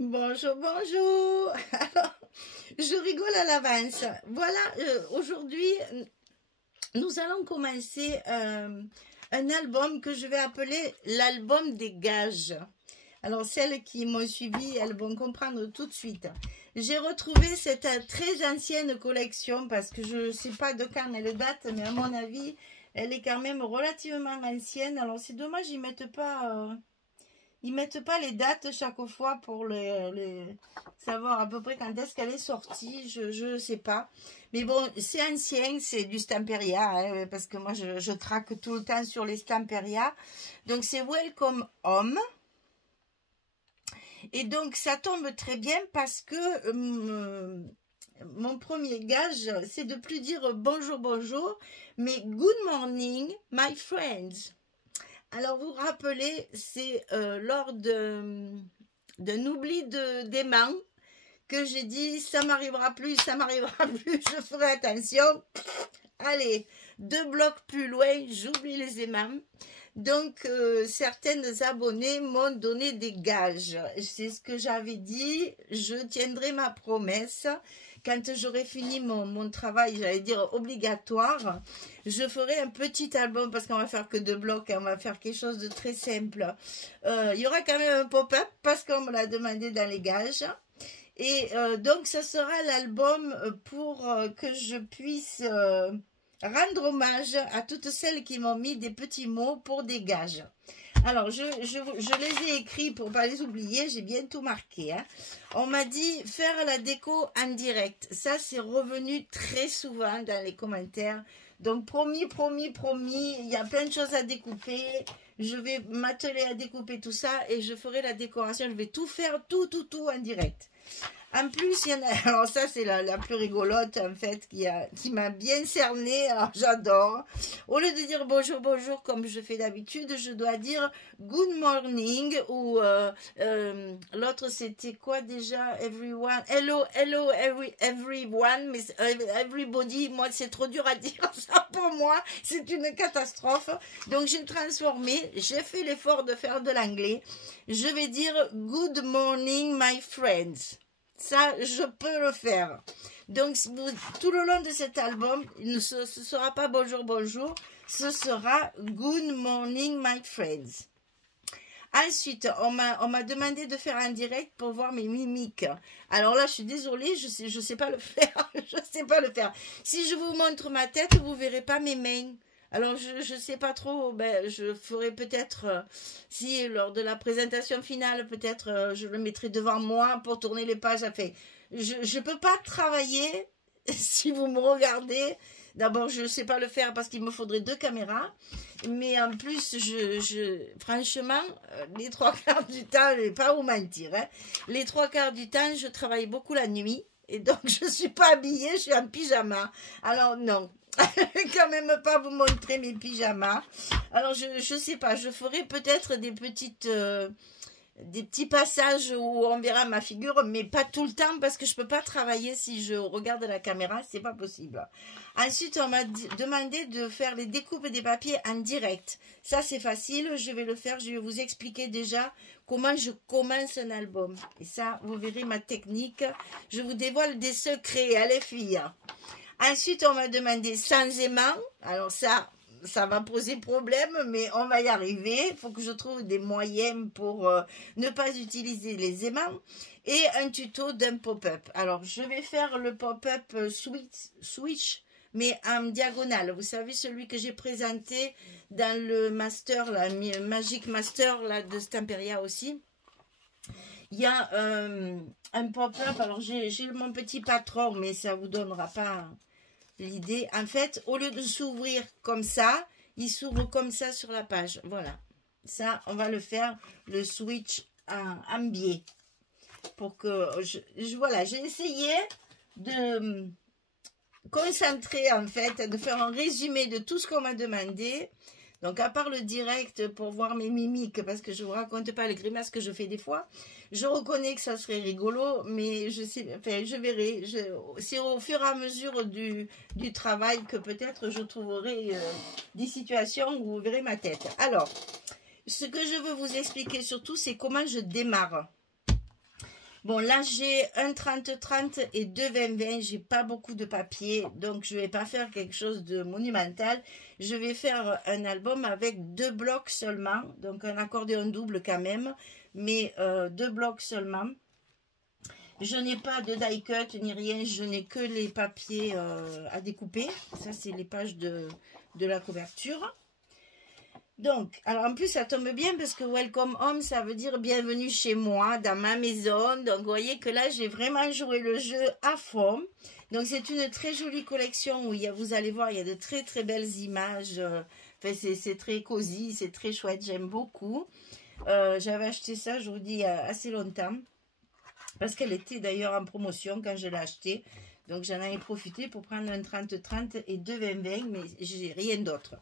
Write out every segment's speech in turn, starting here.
Bonjour, bonjour. Alors, je rigole à l'avance. Voilà, aujourd'hui, nous allons commencer un album que je vais appeler l'album des gages. Alors, celles qui m'ont suivi, elles vont comprendre tout de suite. J'ai retrouvé cette très ancienne collection parce que je ne sais pas de quand elle date, mais à mon avis, elle est quand même relativement ancienne. Alors, c'est dommage, ils mettent pas les dates chaque fois pour savoir à peu près quand est-ce qu'elle est sortie. Je ne sais pas. Mais bon, c'est ancien, c'est du Stamperia, hein, parce que moi, je traque tout le temps sur les Stamperia. Donc, c'est Welcome Home. Et donc, ça tombe très bien parce que mon premier gage, c'est de plus dire bonjour, bonjour, mais good morning, my friends. Alors, vous vous rappelez, c'est lors d'un oubli d'aimant que j'ai dit, ça m'arrivera plus, je ferai attention. Allez, 2 blocs plus loin, j'oublie les aimants. Donc, certaines abonnées m'ont donné des gages. C'est ce que j'avais dit. Je tiendrai ma promesse. Quand j'aurai fini mon travail, j'allais dire obligatoire, je ferai un petit album parce qu'on va faire que 2 blocs. On va faire quelque chose de très simple. Il y aura quand même un pop-up parce qu'on me l'a demandé dans les gages. Et donc, ce sera l'album pour que je puisse... rendre hommage à toutes celles qui m'ont mis des petits mots pour des gages. Alors, je les ai écrits pour ne pas les oublier, j'ai bien tout marqué. Hein. On m'a dit faire la déco en direct. Ça, c'est revenu très souvent dans les commentaires. Donc, promis, il y a plein de choses à découper. Je vais m'atteler à découper tout ça et je ferai la décoration. Je vais tout faire, tout en direct. En plus, il y en a, alors ça c'est la plus rigolote en fait qui m'a bien cernée, alors j'adore. Au lieu de dire bonjour, bonjour comme je fais d'habitude, je dois dire good morning ou l'autre c'était quoi déjà, everyone, hello, everyone, mais everybody, moi c'est trop dur à dire ça pour moi, c'est une catastrophe. Donc j'ai transformé, j'ai fait l'effort de faire de l'anglais, je vais dire good morning my friends. Ça, je peux le faire. Donc, tout le long de cet album, ce ne sera pas bonjour, bonjour. Ce sera good morning, my friends. Ensuite, on m'a demandé de faire un direct pour voir mes mimiques. Alors là, je suis désolée, je sais pas le faire. Je sais pas le faire. Si je vous montre ma tête, vous verrez pas mes mains. Alors, je sais pas trop, je ferai peut-être, si lors de la présentation finale, peut-être je le mettrai devant moi pour tourner les pages. Enfin, je peux pas travailler si vous me regardez. D'abord, je ne sais pas le faire parce qu'il me faudrait 2 caméras. Mais en plus, franchement, les 3/4 du temps, je ne vais pas vous mentir. Hein, les 3/4 du temps, je travaille beaucoup la nuit. Et donc, je ne suis pas habillée, je suis en pyjama. Alors, non. Je vais quand même pas vous montrer mes pyjamas. Alors, je sais pas, je ferai peut-être des petits passages où on verra ma figure, mais pas tout le temps parce que je peux pas travailler si je regarde la caméra, c'est pas possible. Ensuite, on m'a demandé de faire les découpes des papiers en direct. Ça, c'est facile, je vais le faire, je vais vous expliquer déjà comment je commence un album. Et ça, vous verrez ma technique. Je vous dévoile des secrets, hein, les filles. Ensuite, on m'a demandé sans aimant. Alors ça va poser problème, mais on va y arriver. Il faut que je trouve des moyens pour ne pas utiliser les aimants. Et un tuto d'un pop-up. Alors, je vais faire le pop-up switch, mais en diagonale. Vous savez, celui que j'ai présenté dans le master, la Magic Master là, de Stamperia aussi. Il y a un pop-up. Alors, j'ai mon petit patron, mais ça ne vous donnera pas... l'idée, en fait, au lieu de s'ouvrir comme ça, il s'ouvre comme ça sur la page. Voilà. Ça, on va le faire, le switch en biais. Pour que, voilà, j'ai essayé de concentrer, en fait, de faire un résumé de tout ce qu'on m'a demandé. Donc, à part le direct pour voir mes mimiques, parce que je ne vous raconte pas les grimaces que je fais des fois, je reconnais que ça serait rigolo, mais je verrai. C'est au fur et à mesure du travail que peut-être je trouverai des situations où vous verrez ma tête. Alors, ce que je veux vous expliquer surtout, c'est comment je démarre. Bon, là, j'ai un 30-30 et deux 20-20. J'ai pas beaucoup de papier, donc je vais pas faire quelque chose de monumental. Je vais faire un album avec 2 blocs seulement, donc un accordéon double quand même, mais 2 blocs seulement. Je n'ai pas de die cut ni rien, je n'ai que les papiers à découper. Ça, c'est les pages de la couverture. Donc, alors en plus, ça tombe bien parce que Welcome Home, ça veut dire bienvenue chez moi, dans ma maison. Donc, vous voyez que là, j'ai vraiment joué le jeu à fond. Donc, c'est une très jolie collection où vous allez voir, il y a de très, très belles images. Enfin, c'est très cosy, c'est très chouette, j'aime beaucoup. J'avais acheté ça, je vous dis, il y a assez longtemps. Parce qu'elle était d'ailleurs en promotion quand je l'ai acheté. Donc, j'en ai profité pour prendre un 30-30 et deux 20-20, mais j'ai rien d'autre.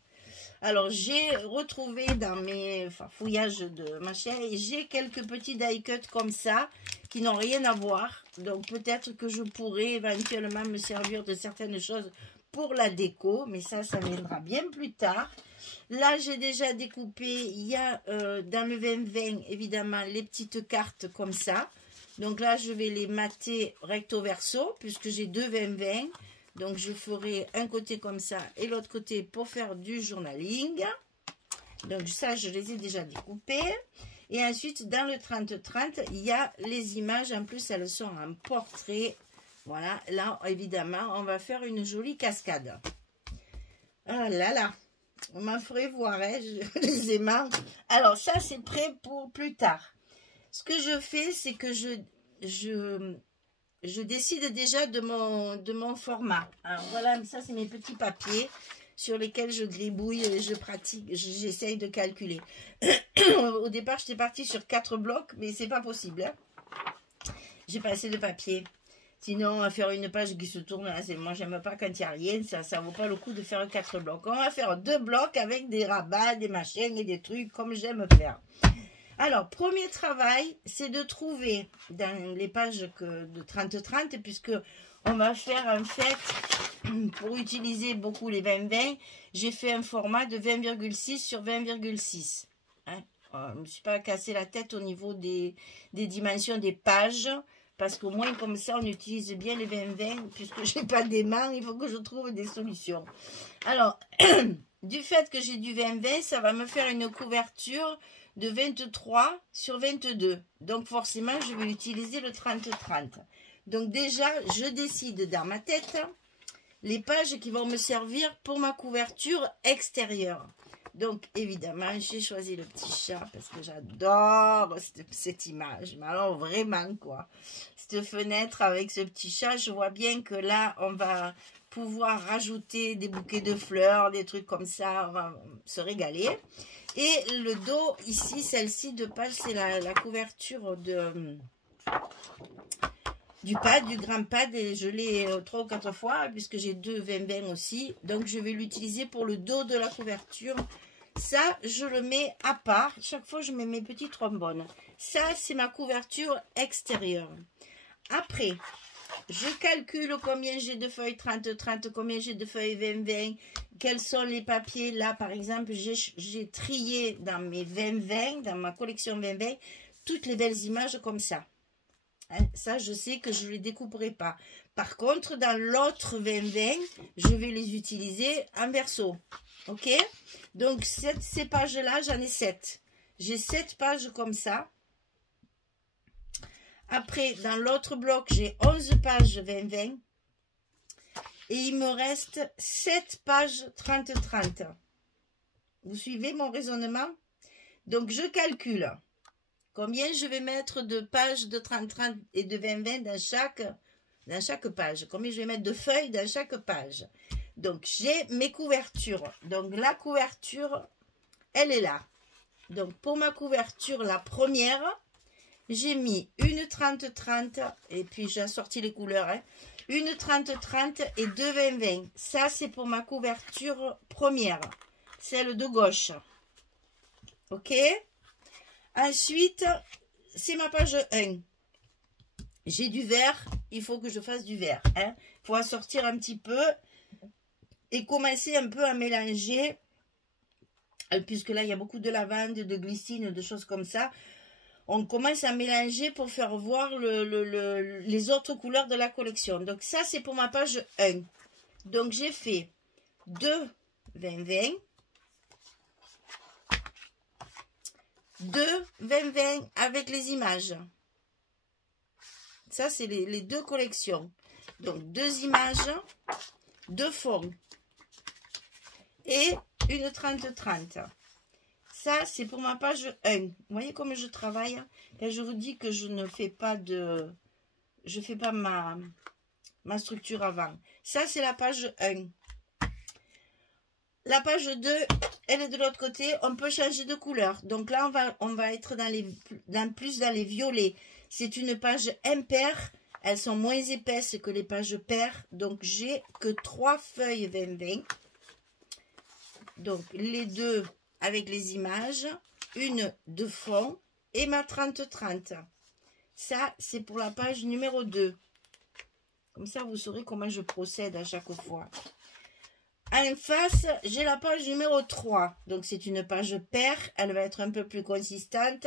Alors, j'ai retrouvé dans mes fouillages de machin, j'ai quelques petits die cuts comme ça, qui n'ont rien à voir. Donc, peut-être que je pourrais éventuellement me servir de certaines choses pour la déco, mais ça viendra bien plus tard. Là, j'ai déjà découpé, il y a dans le 20-20, évidemment, les petites cartes comme ça. Donc là, je vais les mater recto verso, puisque j'ai deux 20-20. Donc, je ferai un côté comme ça et l'autre côté pour faire du journaling. Donc, ça, je les ai déjà découpés. Et ensuite, dans le 30-30, il y a les images. En plus, elles sont en portrait. Voilà. Là, évidemment, on va faire une jolie cascade. Ah là là. On m'en ferait voir, hein, les aimants. Alors, ça, c'est prêt pour plus tard. Ce que je fais, c'est que je décide déjà de mon format. Alors voilà, ça c'est mes petits papiers sur lesquels je gribouille et je pratique, j'essaye de calculer. Au départ, j'étais partie sur 4 blocs, mais c'est pas possible. Hein. J'ai pas assez de papier. Sinon, à faire une page qui se tourne, là, moi j'aime pas quand il n'y a rien, ça vaut pas le coup de faire 4 blocs. On va faire 2 blocs avec des rabats, des machins et des trucs comme j'aime faire. Alors, premier travail, c'est de trouver dans les pages de 30-30, puisque on va faire un fait, pour utiliser beaucoup les 20-20, j'ai fait un format de 20,6 sur 20,6. Hein? Je ne me suis pas cassé la tête au niveau des dimensions des pages, parce qu'au moins comme ça, on utilise bien les 20-20, puisque je n'ai pas d'aimant, il faut que je trouve des solutions. Alors, du fait que j'ai du 20-20, ça va me faire une couverture de 23 sur 22. Donc, forcément, je vais utiliser le 30-30. Donc, déjà, je décide dans ma tête les pages qui vont me servir pour ma couverture extérieure. Donc, évidemment, j'ai choisi le petit chat parce que j'adore cette image. Mais alors, vraiment, quoi. Cette fenêtre avec ce petit chat, je vois bien que là, on va pouvoir rajouter des bouquets de fleurs, des trucs comme ça. On va se régaler. Et le dos, ici, celle-ci de page, c'est la couverture du pad, du grand pad. Et je l'ai 3 ou 4 fois, puisque j'ai deux 20-20 aussi. Donc, je vais l'utiliser pour le dos de la couverture. Ça, je le mets à part. Chaque fois, je mets mes petits trombones. Ça, c'est ma couverture extérieure. Après, je calcule combien j'ai de feuilles 30-30, combien j'ai de feuilles 20-20, quels sont les papiers. Là, par exemple, j'ai trié dans mes 20-20, dans ma collection 20-20, toutes les belles images comme ça. Hein, ça, je sais que je ne les découperai pas. Par contre, dans l'autre 20-20, je vais les utiliser en verso. Ok? Donc, ces pages-là, j'en ai 7. J'ai 7 pages comme ça. Après, dans l'autre bloc, j'ai 11 pages 20-20. Et il me reste 7 pages 30-30. Vous suivez mon raisonnement? Donc, je calcule combien je vais mettre de pages de 30-30 et de 20-20 dans chaque page. Combien je vais mettre de feuilles dans chaque page. Donc, j'ai mes couvertures. Donc, la couverture, elle est là. Donc, pour ma couverture, la première, j'ai mis une 30-30, et puis j'ai assorti les couleurs, hein. Une 30-30 et deux 20-20. Ça, c'est pour ma couverture première, celle de gauche. Ok? Ensuite, c'est ma page 1. J'ai du vert, il faut que je fasse du vert. Hein. Il faut assortir un petit peu et commencer un peu à mélanger, puisque là, il y a beaucoup de lavande, de glycine, de choses comme ça. on commence à mélanger pour faire voir les autres couleurs de la collection. Donc ça, c'est pour ma page 1. Donc j'ai fait 2 20-20, 2 20-20 avec les images. Ça, c'est les deux collections. Donc 2 images, 2 fonds et une 30-30. Ça, c'est pour ma page 1. Vous voyez comme je travaille. Quand je vous dis que je ne fais pas de... Je fais pas ma structure avant. Ça, c'est la page 1. La page 2, elle est de l'autre côté. On peut changer de couleur. Donc là, on va être plus dans les violets. C'est une page impaire. Elles sont moins épaisses que les pages paires. Donc, j'ai que 3 feuilles 20-20. Donc, les deux avec les images. Une de fond et ma 30-30. Ça, c'est pour la page numéro 2. Comme ça, vous saurez comment je procède à chaque fois. En face, j'ai la page numéro 3. Donc, c'est une page paire. Elle va être un peu plus consistante,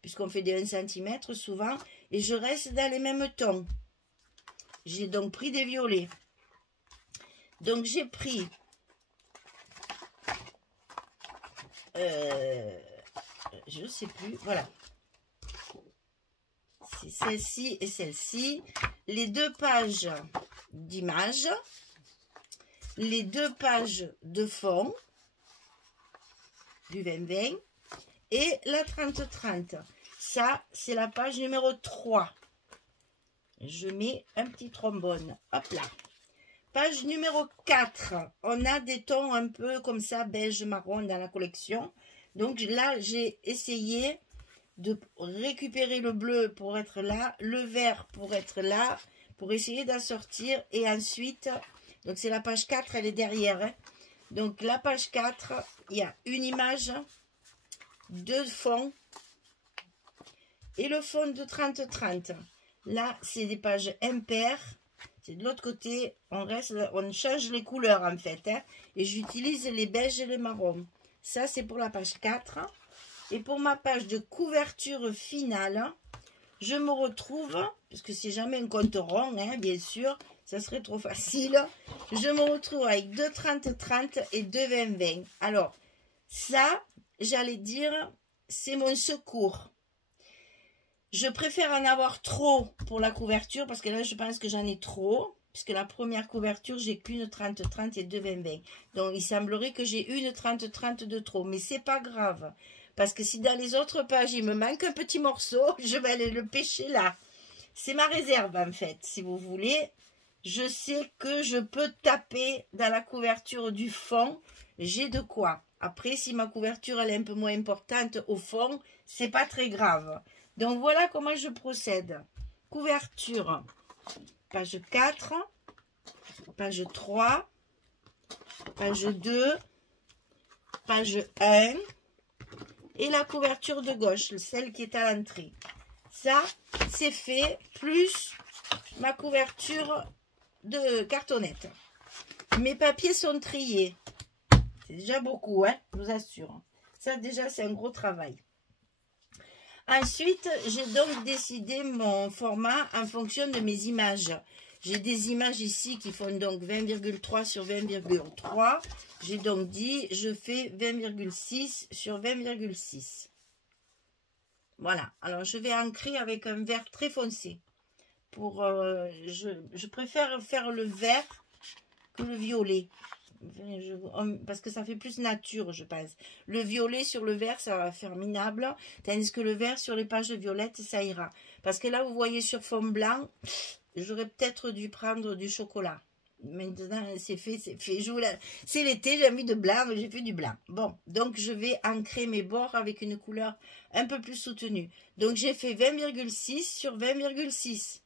puisqu'on fait des 1 cm souvent. Et je reste dans les mêmes tons. J'ai donc pris des violets. Donc, j'ai pris... je ne sais plus. Voilà. C'est celle-ci et celle-ci. Les 2 pages d'images. Les 2 pages de fond du 20-20 et la 30-30. Ça, c'est la page numéro 3. Je mets un petit trombone. Hop là. Page numéro 4. On a des tons un peu comme ça, beige, marron dans la collection. Donc là, j'ai essayé de récupérer le bleu pour être là, le vert pour être là, pour essayer d'en sortir. Et ensuite... Donc, c'est la page 4, elle est derrière. Hein. Donc, la page 4, il y a une image, 2 fonds et le fond de 30-30. Là, c'est des pages impaires. C'est de l'autre côté, on change les couleurs en fait. Hein. Et j'utilise les beiges et les marrons. Ça, c'est pour la page 4. Et pour ma page de couverture finale, je me retrouve, parce que c'est jamais un compte rond, hein, bien sûr, ça serait trop facile. Je me retrouve avec 2 30-30 et 2 20-20. Alors, ça, j'allais dire, c'est mon secours. Je préfère en avoir trop pour la couverture, parce que là, je pense que j'en ai trop. Puisque la première couverture, j'ai qu'une 30-30 et 2 20-20. Donc, il semblerait que j'ai une 30-30 de trop. Mais c'est pas grave. Parce que si dans les autres pages, il me manque un petit morceau, je vais aller le pêcher là. C'est ma réserve, en fait, si vous voulez. Je sais que je peux taper dans la couverture du fond. J'ai de quoi. Après, si ma couverture elle est un peu moins importante au fond, c'est pas très grave. Donc, voilà comment je procède. Couverture, page 4, page 3, page 2, page 1 et la couverture de gauche, celle qui est à l'entrée. Ça, c'est fait, plus ma couverture de cartonnette. Mes papiers sont triés. C'est déjà beaucoup, hein, je vous assure. Ça, déjà, c'est un gros travail. Ensuite, j'ai donc décidé mon format en fonction de mes images. J'ai des images ici qui font donc 20,3 sur 20,3. J'ai donc dit, je fais 20,6 sur 20,6. Voilà. Alors, je vais ancrer avec un vert très foncé. Je préfère faire le vert que le violet. Parce que ça fait plus nature, je pense. Le violet sur le vert, ça va faire minable. Tandis que le vert sur les pages violettes, ça ira. Parce que là, vous voyez sur fond blanc, j'aurais peut-être dû prendre du chocolat. Maintenant, c'est fait, c'est fait. C'est l'été, j'ai envie de blanc, mais j'ai fait du blanc. Bon, donc je vais ancrer mes bords avec une couleur un peu plus soutenue. Donc, j'ai fait 20,6 sur 20,6.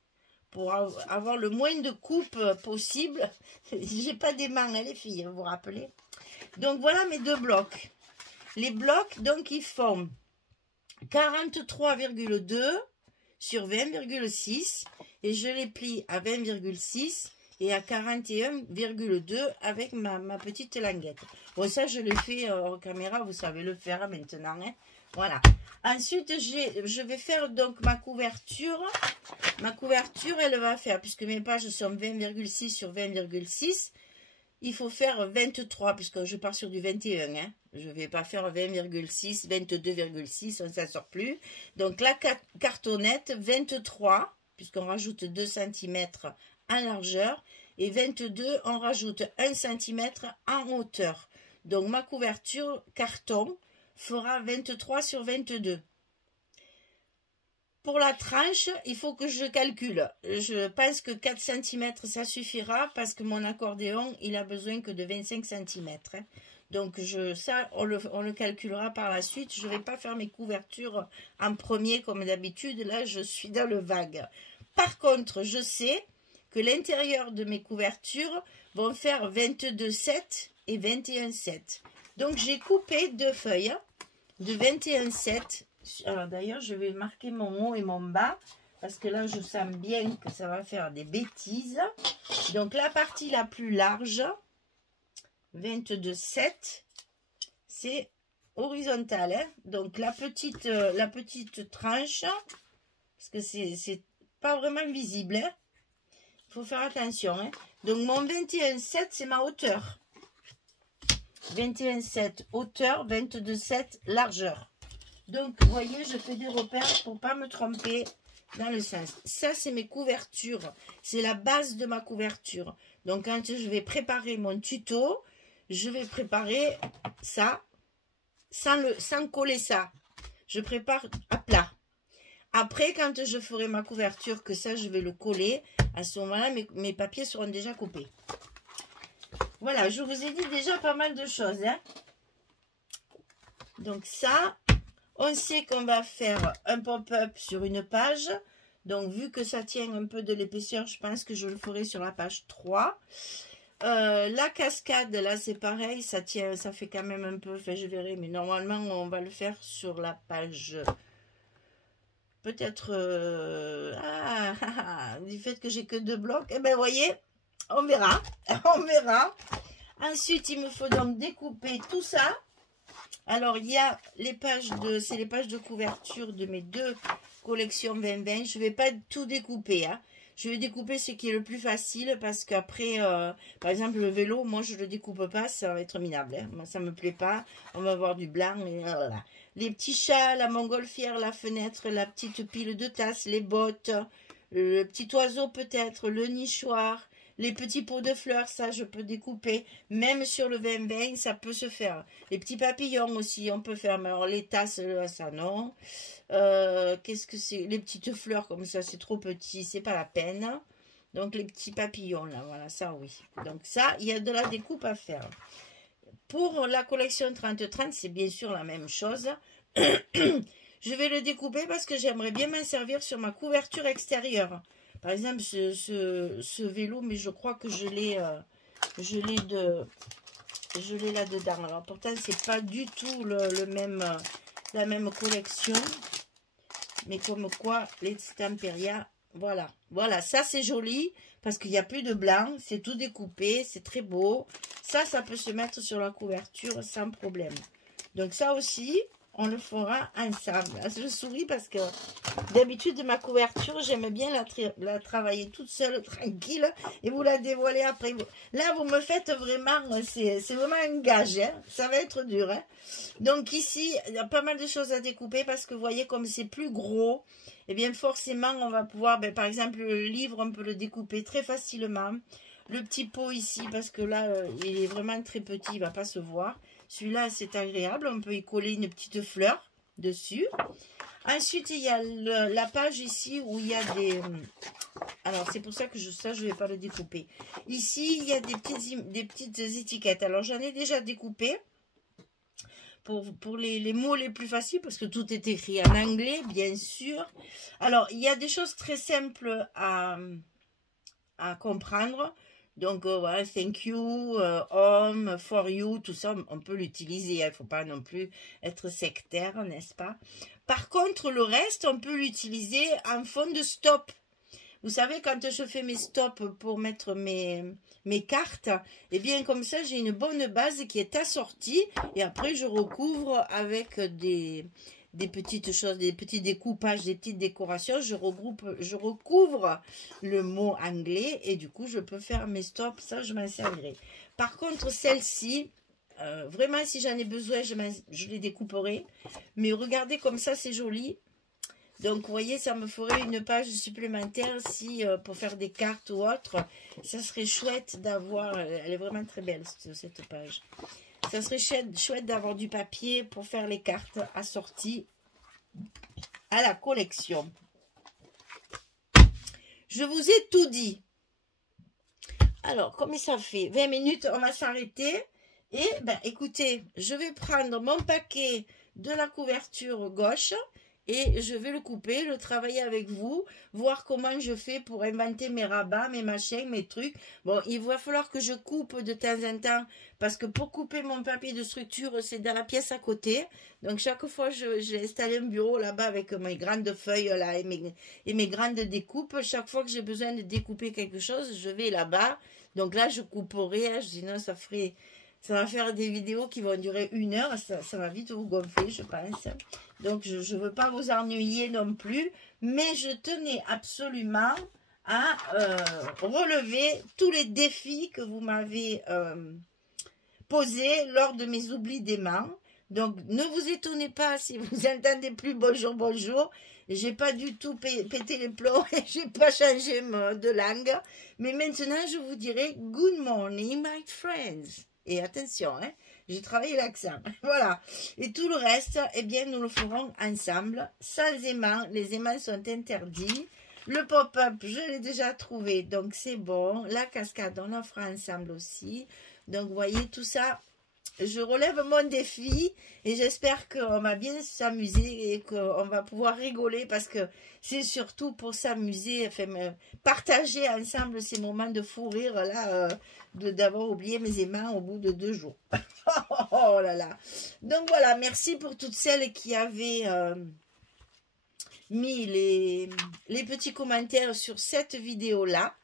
Pour avoir le moins de coupe possible. J'ai pas des mains, hein, les filles, vous vous rappelez. Donc, voilà mes 2 blocs. Les blocs, donc, ils font 43,2 sur 20,6. Et je les plie à 20,6 et à 41,2 avec ma petite languette. Bon, ça, je le fais en caméra, vous savez le faire maintenant. Hein. Voilà. Ensuite, je vais faire donc ma couverture. Ma couverture, elle va faire, puisque mes pages sont 20,6 sur 20,6, il faut faire 23, puisque je pars sur du 21. Hein. Je ne vais pas faire 20,6, 22,6, on ne s'en sort plus. Donc la cartonnette, 23, puisqu'on rajoute 2 cm en largeur, et 22, on rajoute 1 cm en hauteur. Donc ma couverture carton fera 23 sur 22. Pour la tranche, il faut que je calcule. Je pense que 4 cm, ça suffira parce que mon accordéon, il a besoin que de 25 cm. Hein. Donc, ça, on le calculera par la suite. Je ne vais pas faire mes couvertures en premier comme d'habitude. Là, je suis dans le vague. Par contre, je sais que l'intérieur de mes couvertures vont faire 22,7 et 21,7. Donc, j'ai coupé 2 feuilles de 21,7. Alors d'ailleurs, je vais marquer mon haut et mon bas parce que là, je sens bien que ça va faire des bêtises. Donc la partie la plus large, 22,7, c'est horizontal. Hein. Donc la petite tranche, parce que c'est pas vraiment visible. Hein. Il faut faire attention. Hein. Donc mon 21,7, c'est ma hauteur. 21,7 hauteur, 22,7 largeur. Donc, vous voyez, je fais des repères pour ne pas me tromper dans le sens. Ça, c'est mes couvertures. C'est la base de ma couverture. Donc, quand je vais préparer mon tuto, je vais préparer ça sans coller ça. Je prépare à plat. Après, quand je ferai ma couverture, que ça, je vais le coller, à ce moment-là, mes papiers seront déjà coupés. Voilà, je vous ai dit déjà pas mal de choses. Hein. Donc, ça... On sait qu'on va faire un pop-up sur une page. Donc, vu que ça tient un peu de l'épaisseur, je pense que je le ferai sur la page 3. La cascade, là, c'est pareil. Ça tient, ça fait quand même un peu. Enfin, je verrai. Mais normalement, on va le faire sur la page... Peut-être... du fait que j'ai que 2 blocs. Eh bien, vous voyez, on verra. On verra. Ensuite, il me faut donc découper tout ça. Alors, il y a les pages c'est les pages de couverture de mes 2 collections 2020. Je ne vais pas tout découper. Hein. Je vais découper ce qui est le plus facile parce qu'après, par exemple, le vélo, moi, je ne le découpe pas. Ça va être minable. Hein. Moi, ça ne me plaît pas. On va avoir du blanc. Et voilà. Les petits chats, la montgolfière, la fenêtre, la petite pile de tasses, les bottes, le petit oiseau peut-être, le nichoir. Les petits pots de fleurs, ça, je peux découper. Même sur le 20-20, ça peut se faire. Les petits papillons aussi, on peut faire. Mais alors, les tasses, ça, non. Qu'est-ce que c'est? Les petites fleurs, comme ça, c'est trop petit. C'est pas la peine. Donc, les petits papillons, là, voilà, ça, oui. Donc, ça, il y a de la découpe à faire. Pour la collection 30-30, c'est bien sûr la même chose. Je vais le découper parce que j'aimerais bien m'en servir sur ma couverture extérieure. Par exemple, ce vélo, mais je crois que je l'ai là-dedans. Alors, pourtant, c'est pas du tout la même collection. Mais comme quoi, les Stamperia, voilà. Voilà, ça, c'est joli parce qu'il n'y a plus de blanc. C'est tout découpé, c'est très beau. Ça peut se mettre sur la couverture sans problème. Donc, ça aussi... on le fera ensemble. Je souris parce que d'habitude, ma couverture, j'aime bien la travailler toute seule, tranquille, et vous la dévoiler après. Là, vous me faites vraiment, c'est vraiment un gage, hein. Ça va être dur. Hein. Donc ici, il y a pas mal de choses à découper parce que vous voyez comme c'est plus gros, et bien forcément, on va pouvoir, par exemple, le livre, on peut le découper très facilement. Le petit pot ici, parce que là, il est vraiment très petit, il ne va pas se voir. Celui-là, c'est agréable. On peut y coller une petite fleur dessus. Ensuite, il y a la page ici où il y a des... Alors, c'est pour ça que je ne vais pas le découper. Ici, il y a des petites étiquettes. Alors, j'en ai déjà découpé pour les mots les plus faciles parce que tout est écrit en anglais, bien sûr. Alors, il y a des choses très simples à comprendre. Donc, voilà, thank you, home, for you, tout ça, on peut l'utiliser. Il ne faut pas non plus être sectaire, n'est-ce pas? Par contre, le reste, on peut l'utiliser en fond de stop. Vous savez, quand je fais mes stops pour mettre mes cartes, eh bien, comme ça, j'ai une bonne base qui est assortie. Et après, je recouvre avec des des petites choses, des petits découpages, des petites décorations, je recouvre le mot anglais et du coup, je peux faire mes stops, ça, je m'en servirai. Par contre, celle-ci, vraiment, si j'en ai besoin, je les découperai. Mais regardez comme ça, c'est joli. Donc, vous voyez, ça me ferait une page supplémentaire si, pour faire des cartes ou autre, ça serait chouette d'avoir, elle est vraiment très belle, cette page. Ça serait chouette d'avoir du papier pour faire les cartes assorties à la collection. Je vous ai tout dit. Alors, comme ça fait 20 minutes, on va s'arrêter. Et, ben, écoutez, je vais prendre mon paquet de la couverture gauche et je vais le couper, le travailler avec vous, voir comment je fais pour inventer mes rabats, mes machins, mes trucs. Bon, il va falloir que je coupe de temps en temps, parce que pour couper mon papier de structure, c'est dans la pièce à côté. Donc, chaque fois, j'ai installé un bureau là-bas avec mes grandes feuilles là et mes grandes découpes. Chaque fois que j'ai besoin de découper quelque chose, je vais là-bas. Donc là, je couperai, sinon ça va faire des vidéos qui vont durer 1 heure. Ça va vite vous gonfler, je pense. Donc, je ne veux pas vous ennuyer non plus. Mais je tenais absolument à relever tous les défis que vous m'avez posés lors de mes oublis d'aimants. Donc, ne vous étonnez pas si vous entendez plus bonjour, bonjour. J'ai pas du tout pété les plombs et j'ai pas changé de langue. Mais maintenant, je vous dirai good morning, my friends. Et attention, hein, j'ai travaillé l'accent. Voilà. Et tout le reste, eh bien, nous le ferons ensemble, sans aimants. Les aimants sont interdits. Le pop-up, je l'ai déjà trouvé, donc c'est bon. La cascade, on la fera ensemble aussi. Donc, vous voyez, tout ça, je relève mon défi et j'espère qu'on va bien s'amuser et qu'on va pouvoir rigoler parce que c'est surtout pour s'amuser, enfin, partager ensemble ces moments de fou rire là, d'avoir oublié mes aimants au bout de 2 jours. Oh là là. Donc voilà, merci pour toutes celles qui avaient mis les petits commentaires sur cette vidéo là.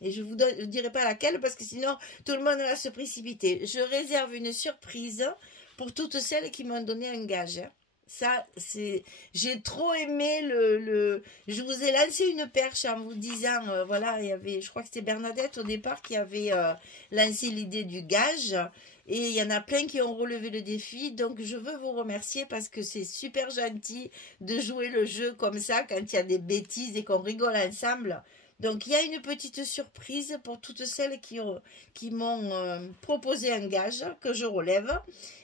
Et je ne vous dirai pas laquelle parce que sinon tout le monde va se précipiter. Je réserve une surprise pour toutes celles qui m'ont donné un gage. Ça, c'est... J'ai trop aimé Je vous ai lancé une perche en vous disant... voilà, il y avait... Je crois que c'était Bernadette au départ qui avait lancé l'idée du gage. Et il y en a plein qui ont relevé le défi. Donc, je veux vous remercier parce que c'est super gentil de jouer le jeu comme ça quand il y a des bêtises et qu'on rigole ensemble. Donc, il y a une petite surprise pour toutes celles qui m'ont proposé un gage que je relève.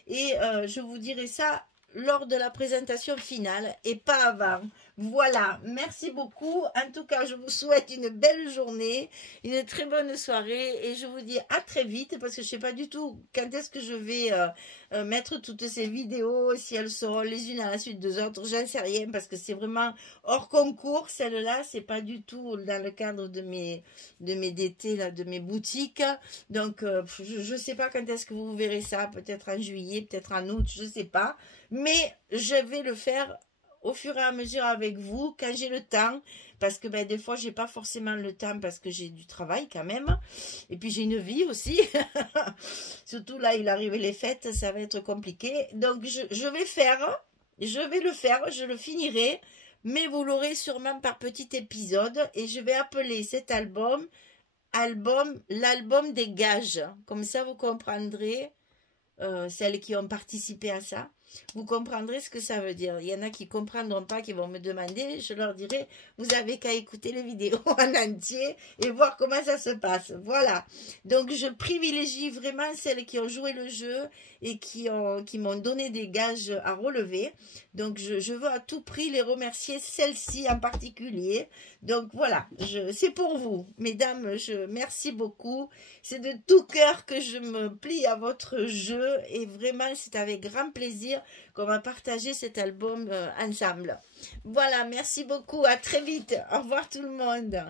Et je vous dirai ça lors de la présentation finale et pas avant. Voilà, merci beaucoup. En tout cas, je vous souhaite une belle journée, une très bonne soirée et je vous dis à très vite parce que je ne sais pas du tout quand est-ce que je vais mettre toutes ces vidéos, si elles seront les unes à la suite des autres, j'en sais rien parce que c'est vraiment hors concours. Celle-là, c'est pas du tout dans le cadre de mes DT, là, de mes boutiques. Donc, je ne sais pas quand est-ce que vous verrez ça, peut-être en juillet, peut-être en août, je ne sais pas. Mais je vais le faire au fur et à mesure avec vous, quand j'ai le temps, parce que ben, des fois, j'ai pas forcément le temps parce que j'ai du travail quand même, et puis j'ai une vie aussi, surtout là, il arrive les fêtes, ça va être compliqué, donc je vais le faire, je le finirai, mais vous l'aurez sûrement par petit épisode, et je vais appeler cet album l'album des gages, comme ça vous comprendrez, celles qui ont participé à ça, vous comprendrez ce que ça veut dire. Il y en a qui ne comprendront pas, qui vont me demander, je leur dirai, vous avez qu'à écouter les vidéos en entier et voir comment ça se passe. Voilà. Donc, je privilégie vraiment celles qui ont joué le jeu et qui m'ont donné des gages à relever. Donc, je veux à tout prix les remercier, celles-ci en particulier. Donc, voilà, c'est pour vous. Mesdames, merci beaucoup. C'est de tout cœur que je me plie à votre jeu et vraiment, c'est avec grand plaisir qu'on va partager cet album ensemble. Voilà, merci beaucoup. À très vite. Au revoir tout le monde.